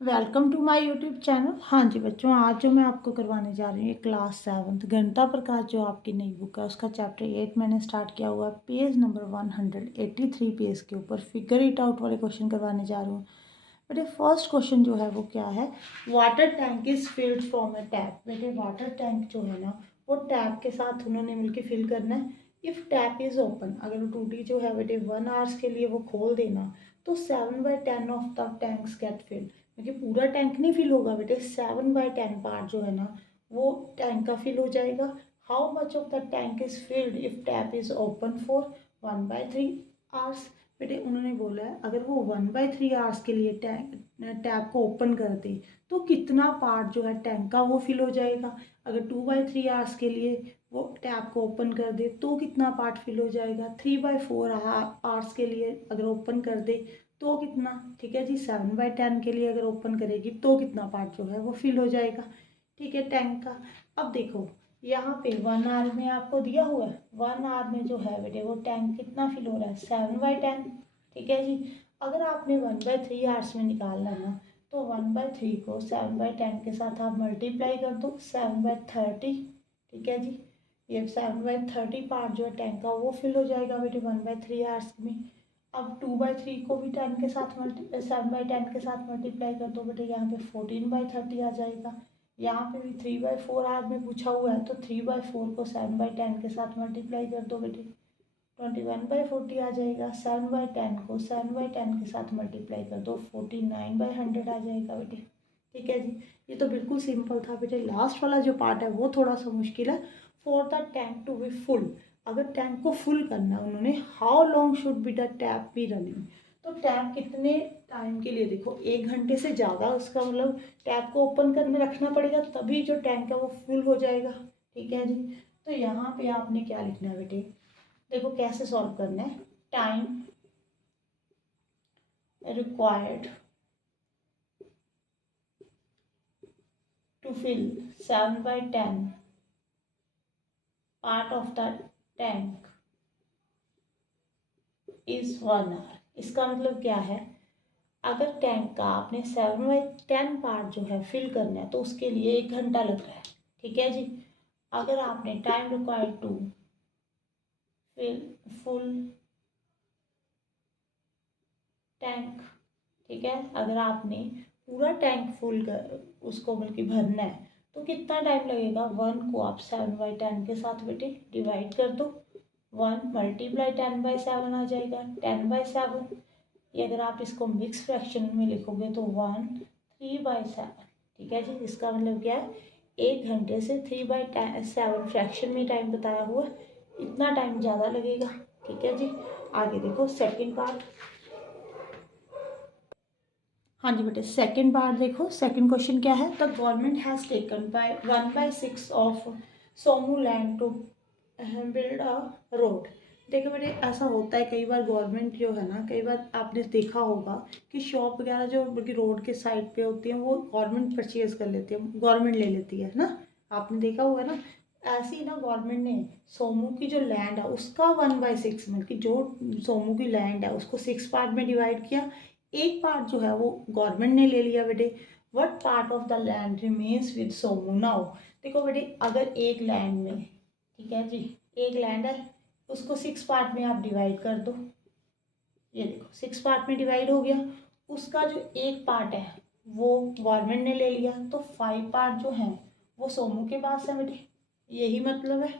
Welcome to my YouTube channel. हाँ जी बच्चों, आज जो मैं आपको करवाने जा रही हूँ क्लास 7 गणिता प्रकाश जो आपकी नई बुक है उसका चैप्टर 8 मैंने स्टार्ट किया हुआ है। पेज नंबर 183 पेज के ऊपर फिगर इट आउट वाले क्वेश्चन करवाने जा रही हूँ। बेटे फर्स्ट क्वेश्चन जो है वो क्या है, water tank is filled from a tap. बेटे वाटर टैंक जो है ना वो टैप के साथ उन्होंने मिलकर फिल करना है। इफ़ टैप इज़ ओपन, अगर वो टूटी जो है बेटे 1 आवर्स के लिए वो खोल देना तो 7/10 of the tanks get filled. क्योंकि पूरा टैंक नहीं फिल होगा बेटे, 7/10 पार्ट जो है ना वो टैंक का फिल हो जाएगा। How much of the tank is filled if tap is open for 1/3 hours. बेटे उन्होंने बोला है अगर वो 1/3 आवर्स के लिए टैप को ओपन कर दे तो कितना पार्ट जो है टैंक का वो फिल हो जाएगा। अगर 2/3 आवर्स के लिए वो टैप को ओपन कर दे तो कितना पार्ट फिल हो जाएगा। 3/4 आवर्स के लिए अगर ओपन कर दे तो कितना, ठीक है जी। 7/10 के लिए अगर ओपन करेगी तो कितना पार्ट जो है वो फिल हो जाएगा, ठीक है, टैंक का। अब देखो यहाँ पे 1 आवर में आपको दिया हुआ है, 1 आवर में जो है बेटे वो टैंक कितना फिल हो रहा है 7/10, ठीक है जी। अगर आपने 1/3 आवर्स में निकालना है ना तो 1/3 को 7/10 के साथ आप मल्टीप्लाई कर दो 7/30, ठीक है जी। ये 7/30 पार्ट जो है टैंक का वो फिल हो जाएगा बेटे 1/3 आवर्स में। अब 2/3 को भी 10 के साथ 7/10 के साथ मल्टीप्लाई कर दो बेटे, यहाँ पे 14/30 आ जाएगा। यहाँ पे भी 3/4 आवर में पूछा हुआ है तो 3/4 को 7/10 के साथ मल्टीप्लाई कर दो बेटे, 21/40 आ जाएगा। 7/10 को 7/10 के साथ मल्टीप्लाई कर दो 49/100 आ जाएगा बेटे, ठीक है जी। ये तो बिल्कुल सिंपल था बेटे। लास्ट वाला जो पार्ट है वो थोड़ा सा मुश्किल है। For the tank to be full, अगर टैंक को फुल करना है उन्होंने, how long should be the tap be running. तो टैप कितने टाइम के लिए, देखो 1 घंटे से ज़्यादा उसका मतलब टैप को ओपन करके रखना पड़ेगा तभी जो टैंक है वो फुल हो जाएगा, ठीक है जी। तो यहाँ पे आपने क्या लिखना है बेटे, देखो कैसे सॉल्व करना है। Time required to fill 7/10 part of the tank is 1 hour. इसका मतलब क्या है, अगर टैंक का आपने 7/10 पार्ट जो है फिल करना है तो उसके लिए 1 घंटा लग रहा है, ठीक है जी। अगर आपने time required to fill full tank, ठीक है, अगर आपने पूरा टैंक फुल कर उसको बल्कि भरना है तो कितना टाइम लगेगा। 1 को आप 7/10 के साथ बेटे डिवाइड कर दो, 1 मल्टीप्लाई 10/7 आ जाएगा 10/7। ये अगर आप इसको मिक्स फ्रैक्शन में लिखोगे तो 1 3/7, ठीक है जी। इसका मतलब क्या है, 1 घंटे से 3/7 फ्रैक्शन में टाइम बताया हुआ है, इतना टाइम ज़्यादा लगेगा, ठीक है जी। आगे देखो सेकेंड पार्ट। हाँ जी बेटे सेकंड पार्ट देखो, सेकंड क्वेश्चन क्या है, the government has taken by 1/6 of Somu land to build a road. देखो बेटे ऐसा होता है कई बार, गवर्नमेंट जो है ना, कई बार आपने देखा होगा कि शॉप वगैरह जो बल्कि रोड के साइड पे होती हैं वो गवर्नमेंट परचेज कर लेती है, गवर्नमेंट ले लेती है ना, आपने देखा हुआ है ना। ऐसे ही ना गवर्नमेंट ने सोमू की जो लैंड है उसका 1/6 में कि जो सोमू की लैंड है उसको 6 पार्ट में डिवाइड किया। एक पार्ट जो है वो गवर्नमेंट ने ले लिया बेटे। What part of the land remains with Somu now. देखो बेटे अगर एक लैंड में, ठीक है जी, एक लैंड है उसको 6 पार्ट में आप डिवाइड कर दो, ये देखो 6 पार्ट में डिवाइड हो गया। उसका जो एक पार्ट है वो गवर्नमेंट ने ले लिया तो 5 पार्ट जो हैं वो सोमू के पास है बेटे, यही मतलब है।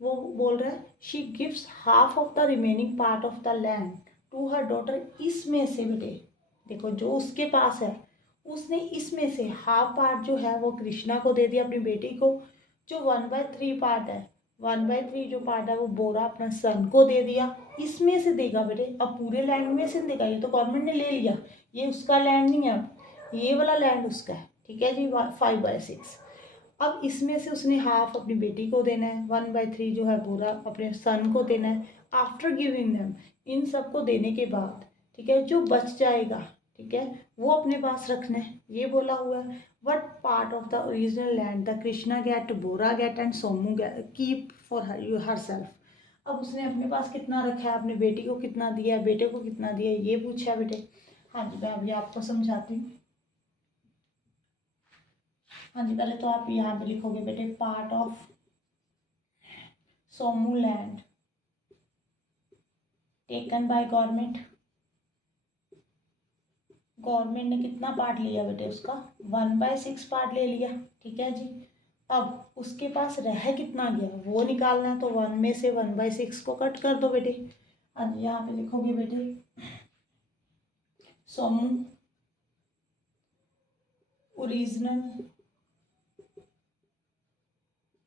वो बोल रहा है she gives half of the remaining part of the land to her daughter. इसमें से बेटे देखो जो उसके पास है उसने इसमें से हाफ पार्ट जो है वो कृष्णा को दे दिया अपनी बेटी को। जो 1/3 पार्ट है, 1/3 जो पार्ट है वो बोरा अपना सन को दे दिया। इसमें से देगा बेटे, अब पूरे लैंड में से देगा, ये तो गवर्नमेंट ने ले लिया, ये उसका लैंड नहीं है, ये वाला लैंड उसका है, ठीक है जी। 5/6 अब इसमें से उसने हाफ अपनी बेटी को देना है, 1/3 जो है पूरा अपने सन को देना है। आफ्टर गिविंग देम, इन सबको देने के बाद, ठीक है, जो बच जाएगा, ठीक है, वो अपने पास रखना है, ये बोला हुआ है। What part of the original land the Krishna get, Bora get and Somu keep for herself. अब उसने अपने पास कितना रखा है, अपनी बेटी को कितना दिया है, बेटे को कितना दिया है, ये पूछा है बेटे। हाँ जी मैं अभी आपको समझाती हूँ। हाँ जी, पहले तो आप यहाँ पे लिखोगे बेटे part of Somu land taken by government. Government ने कितना पार्ट लिया बेटे उसका 1/6 पार्ट ले लिया। ठीक है जी। अब उसके पास रह कितना गया वो निकालना है, तो 1 में से 1/6 को कट कर दो बेटे। अब यहाँ पे लिखोगे बेटे सोमू ओरिजिनल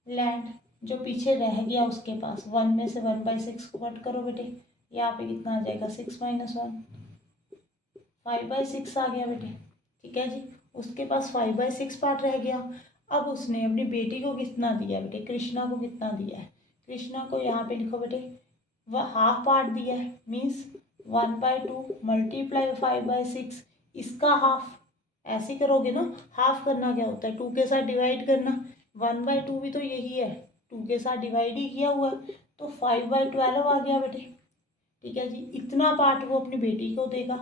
लैंड जो पीछे रह गया उसके पास 1 में से 1/6 को कट करो बेटे। यहाँ पे कितना आ जाएगा 6 - 1 5/6 आ गया बेटे। ठीक है जी। उसके पास 5/6 पार्ट रह गया। अब उसने अपनी बेटी को कितना दिया बेटे, कृष्णा को कितना दिया है। कृष्णा को यहाँ पे लिखो बेटे वह हाफ पार्ट दिया है, मीन्स 1/2 मल्टीप्लाई 5/6 इसका हाफ। ऐसे करोगे ना, हाफ करना क्या होता है 2 के साथ डिवाइड करना। 1/2 भी तो यही है, 2 के साथ डिवाइड ही किया हुआ है, तो 5/12 आ गया बेटे। ठीक है जी। इतना पार्ट वो अपनी बेटी को देगा।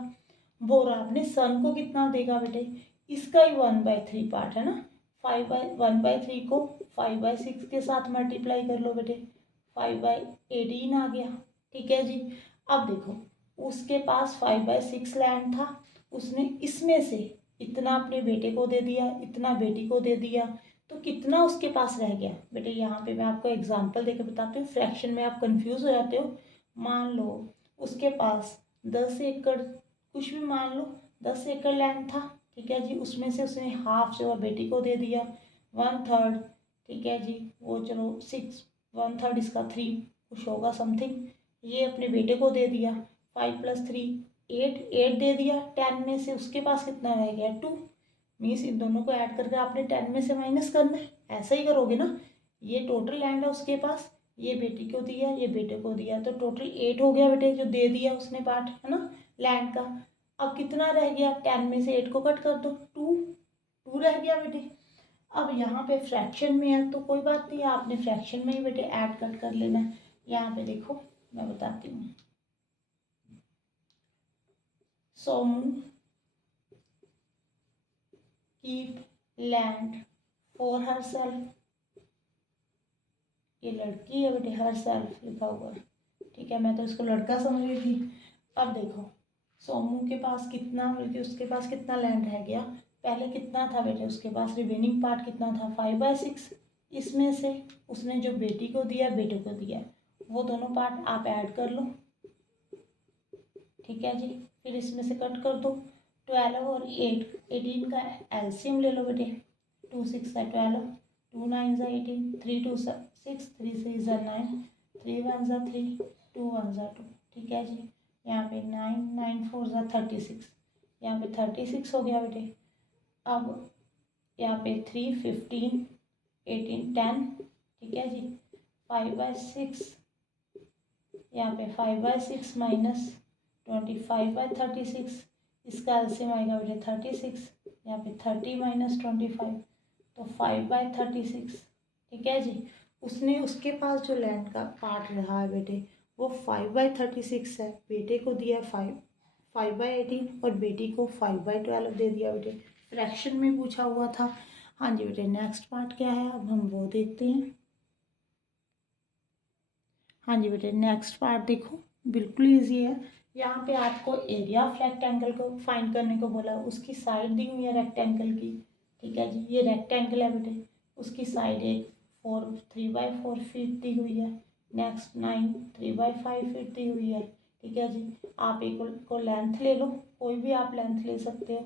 बोल रहा अपने सन को कितना देगा बेटे, इसका ही 1/3 पार्ट है ना। 1/3 को 5/6 के साथ मल्टीप्लाई कर लो बेटे, 5/18 आ गया। ठीक है जी। अब देखो उसके पास 5/6 लैंड था, उसने इसमें से इतना अपने बेटे को दे दिया, इतना बेटी को दे दिया, तो कितना उसके पास रह गया बेटे। यहाँ पे मैं आपको एग्जांपल देकर बताती हूँ, फ्रैक्शन में आप कंफ्यूज हो जाते हो। मान लो उसके पास 10 एकड़, कुछ भी मान लो 10 एकड़ लैंड था। ठीक है जी। उसमें से उसने हाफ जो है बेटी को दे दिया, 1/3। ठीक है जी। वो चलो 6, 1/3 इसका 3 कुछ होगा समथिंग, ये अपने बेटे को दे दिया। 5 + 3 8 दे दिया। 10 में से उसके पास कितना रह गया 2, मीन्स इन दोनों को ऐड करके आपने 10 में से माइनस करना है। ऐसा ही करोगे ना। ये टोटल लैंड है उसके पास, ये बेटी को दिया, ये बेटे को दिया, तो टोटल 8 हो गया बेटे जो दे दिया उसने पार्ट, है ना, लैंड का। अब कितना रह गया 10 में से 8 को कट कर दो, 2 रह गया बेटे। अब यहाँ पे फ्रैक्शन में है तो कोई बात नहीं, आपने फ्रैक्शन में ही बेटे ऐड कट कर लेना है। यहाँ पे देखो मैं बताती हूँ। Somu keep land for her self, ये लड़की है बेटे, हर सेल्फ लिखा हुआ है। ठीक है, मैं तो इसको लड़का समझ रही थी। अब देखो सोमू के पास कितना, बल्कि उसके पास कितना लैंड रह गया, पहले कितना था बेटे उसके पास, रिमेनिंग पार्ट कितना था 5/6। इसमें से उसने जो बेटी को दिया बेटे को दिया, वो दोनों पार्ट आप ऐड कर लो। ठीक है जी। फिर इसमें से कट कर दो। 12 और 8, 18 का एलसीएम ले लो बेटे। 2 6 है 12, 2 9 18, 3 2 6, 3 6 9, 3 1 3, 2 1 2। ठीक है जी। यहाँ पे 9 9 4 36, यहाँ पे 36 हो गया बेटे। अब यहाँ पे 3 15 18 10। ठीक है जी। 5/6, यहाँ पे 5/6 माइनस 25/36, इसका एलसीएम आएगा बेटे 36। यहाँ पे 30 - 25, तो 5/36। ठीक है जी। उसने उसके पास जो लैंड का पार्ट रहा है बेटे वो 5/36 है, बेटे को दिया 5/18 और बेटी को 5/12 दे दिया बेटे। फ्रैक्शन में पूछा हुआ था। हाँ जी बेटे, नेक्स्ट पार्ट क्या है अब हम वो देखते हैं। हाँ जी बेटे, नेक्स्ट पार्ट देखो बिल्कुल ईजी है। यहाँ पे आपको एरिया ऑफ रेक्टेंगल को फाइंड करने को बोला, उसकी साइड दी हुई है रेक्टेंगल की। ठीक है जी। ये रेक्टेंगल है बेटे, उसकी साइड एक 3/4 फीट दी हुई है। नेक्स्ट 9 3/5 फीट दी हुई है। ठीक है जी। आप एक को लेंथ ले लो, कोई भी आप लेंथ ले सकते हो,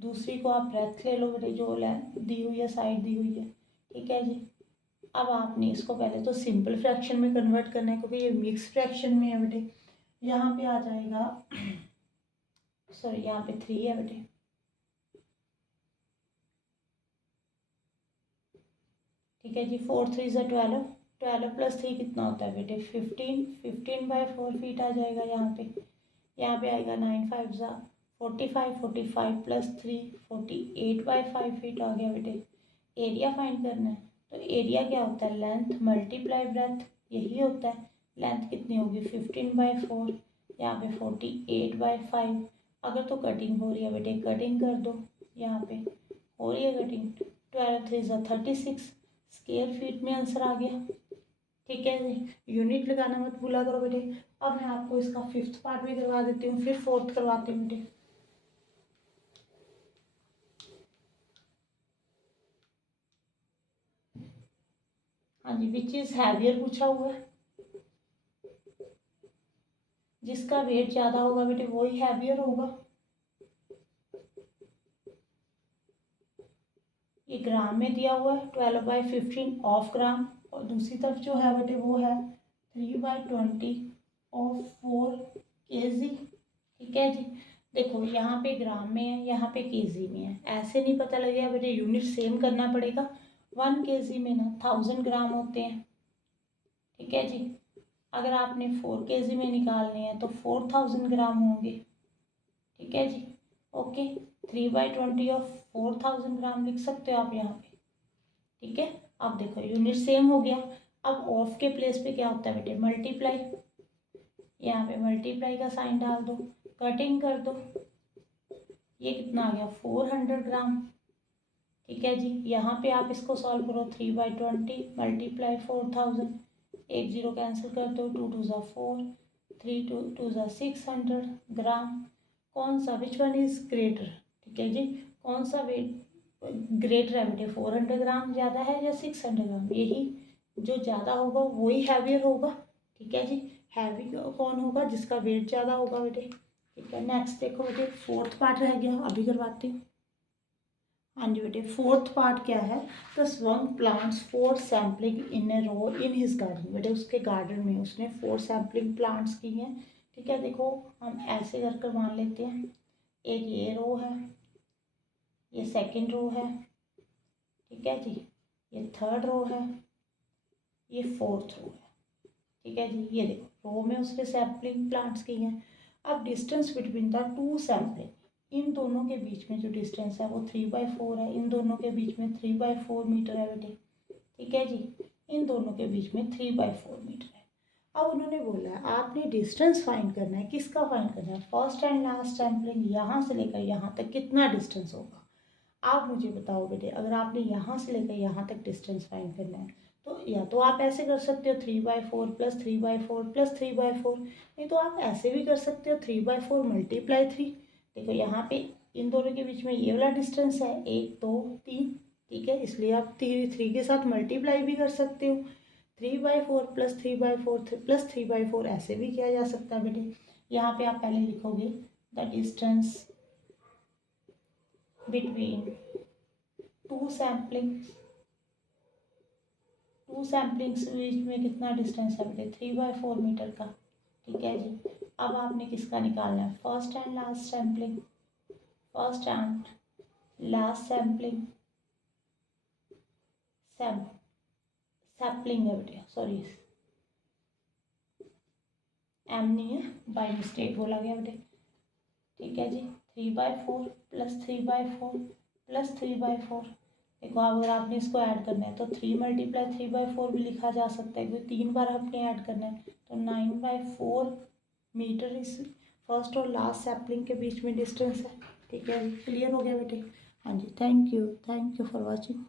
दूसरी को आप ब्रेथ ले लो बेटे, जो लेंथ दी हुई है साइड दी हुई है। ठीक है जी। अब आपने इसको पहले तो सिंपल फ्रैक्शन में कन्वर्ट करना है, क्योंकि ये मिक्स फ्रैक्शन में है बेटे। यहाँ पे आ जाएगा सॉरी, यहाँ पे 3 है बेटे। ठीक है जी। 4 3 12, 12 + 3 कितना होता है बेटे 15, 15/4 फीट आ जाएगा यहाँ पे। यहाँ पे आएगा 9 5 45, 45 + 3 48/5 फीट आ गया बेटे। एरिया फाइंड करना है, तो एरिया क्या होता है लेंथ मल्टीप्लाई ब्रेथ, यही होता है। लेंथ कितनी होगी 15/4, यहाँ पे 48/5। अगर तो कटिंग हो रही है बेटे कटिंग कर दो, यहाँ पे हो रही है कटिंग 12 3 ज़ा 36 स्क्वायर फीट में आंसर आ गया। ठीक है जी, यूनिट लगाना मत भूला करो बेटे। अब मैं आपको इसका 5th पार्ट भी करवा देती हूँ, फिर 4th करवाती हूँ बेटे। हाँ जी, विच इज़ हैवियर पूछा हुआ है। जिसका वेट ज़्यादा होगा बेटे वही हैवियर होगा। ये ग्राम में दिया हुआ है 12/15 ऑफ ग्राम, और दूसरी तरफ जो है बेटे वो है 3/20 ऑफ 4 kg। ठीक है जी, देखो यहाँ पे ग्राम में है, यहाँ पे केजी में है, ऐसे नहीं पता लगेगा बेटे, यूनिट सेम करना पड़ेगा। 1 kg में ना 1000 ग्राम होते हैं। ठीक है जी, अगर आपने 4 kg में निकालने हैं तो 4000 ग्राम होंगे। ठीक है जी, ओके। 3/20 ऑफ 4000 ग्राम लिख सकते हो आप यहाँ पे। ठीक है, अब देखो यूनिट सेम हो गया। अब ऑफ के प्लेस पे क्या होता है बेटे, मल्टीप्लाई। यहाँ पे मल्टीप्लाई का साइन डाल दो, कटिंग कर दो, ये कितना आ गया 400 ग्राम। ठीक है जी, यहाँ पे आप इसको सॉल्व करो, 3/20 मल्टीप्लाई 4000, 1 0 कैंसिल कर दो, 2 2 ज़ा 4, 3 2 2 ज़ा 600 ग्राम। कौन सा, विच वन इज ग्रेटर? ठीक है जी, कौन सा वेट ग्रेटर है बेटे, 400 ग्राम ज़्यादा है या 600 ग्राम? यही जो ज़्यादा होगा वही हैवियर होगा। ठीक है जी, हैवी कौन होगा, जिसका वेट ज़्यादा होगा बेटे। ठीक है, नेक्स्ट देखो बेटे, 4th पार्ट रह गया, अभी करवाती हूँ। हाँ जी बेटे, 4th पार्ट क्या है, द स्वंग plants 4 sampling in a row in his garden. बेटे उसके गार्डन में उसने 4 सैम्पलिंग प्लांट्स की हैं। ठीक है, देखो हम ऐसे कर मान लेते हैं, एक ये रो है, ये सेकंड रो है, ठीक है जी, ये 3rd रो है, ये 4th रो है। ठीक है जी, ये देखो रो में उसने सैम्पलिंग प्लांट्स की हैं। अब डिस्टेंस बिटवीन द 2 सैम्पलिंग, इन दोनों के बीच में जो डिस्टेंस है वो 3/4 है। इन दोनों के बीच में 3/4 मीटर है बेटे। ठीक है जी, इन दोनों के बीच में 3/4 मीटर है। अब उन्होंने बोला है आपने डिस्टेंस फाइंड करना है, किसका फाइंड करना है, फर्स्ट एंड लास्ट सैम्पलिंग, यहाँ से लेकर यहाँ तक कितना डिस्टेंस होगा। आप मुझे बताओ बेटे, अगर आपने यहाँ से लेकर यहाँ तक डिस्टेंस फाइंड करना है तो या तो आप ऐसे कर सकते हो 3/4 + 3/4 + 3/4, नहीं तो आप ऐसे भी कर सकते हो 3/4 × 3। देखो यहाँ पे इन दोनों के बीच में ये वाला डिस्टेंस है 1 2 3। ठीक है, इसलिए आप 3 के साथ मल्टीप्लाई भी कर सकते हो। 3/4 + 3/4 + 3/4 ऐसे भी किया जा सकता है बेटे। यहाँ पे आप पहले लिखोगे the distance between two samplings के बीच में कितना डिस्टेंस है बेटे, 3/4 मीटर का। ठीक है जी, अब आपने किसका निकालना है, first and last sampling, first and last sampling, sampling है बेटे, सॉरी एम नहीं है, बाय मिस्टेक बोला गया बेटे। ठीक है जी, 3/4 + 3/4 + 3/4। देखो अगर आपने इसको ऐड करना है तो 3 × 3/4 भी लिखा जा सकता है, क्योंकि 3 बार आपने ऐड करना है। तो 9/4 मीटर इस फर्स्ट और लास्ट सैम्पलिंग के बीच में डिस्टेंस है। ठीक है, क्लियर हो गया बेटे। हाँ जी, थैंक यू फॉर वॉचिंग।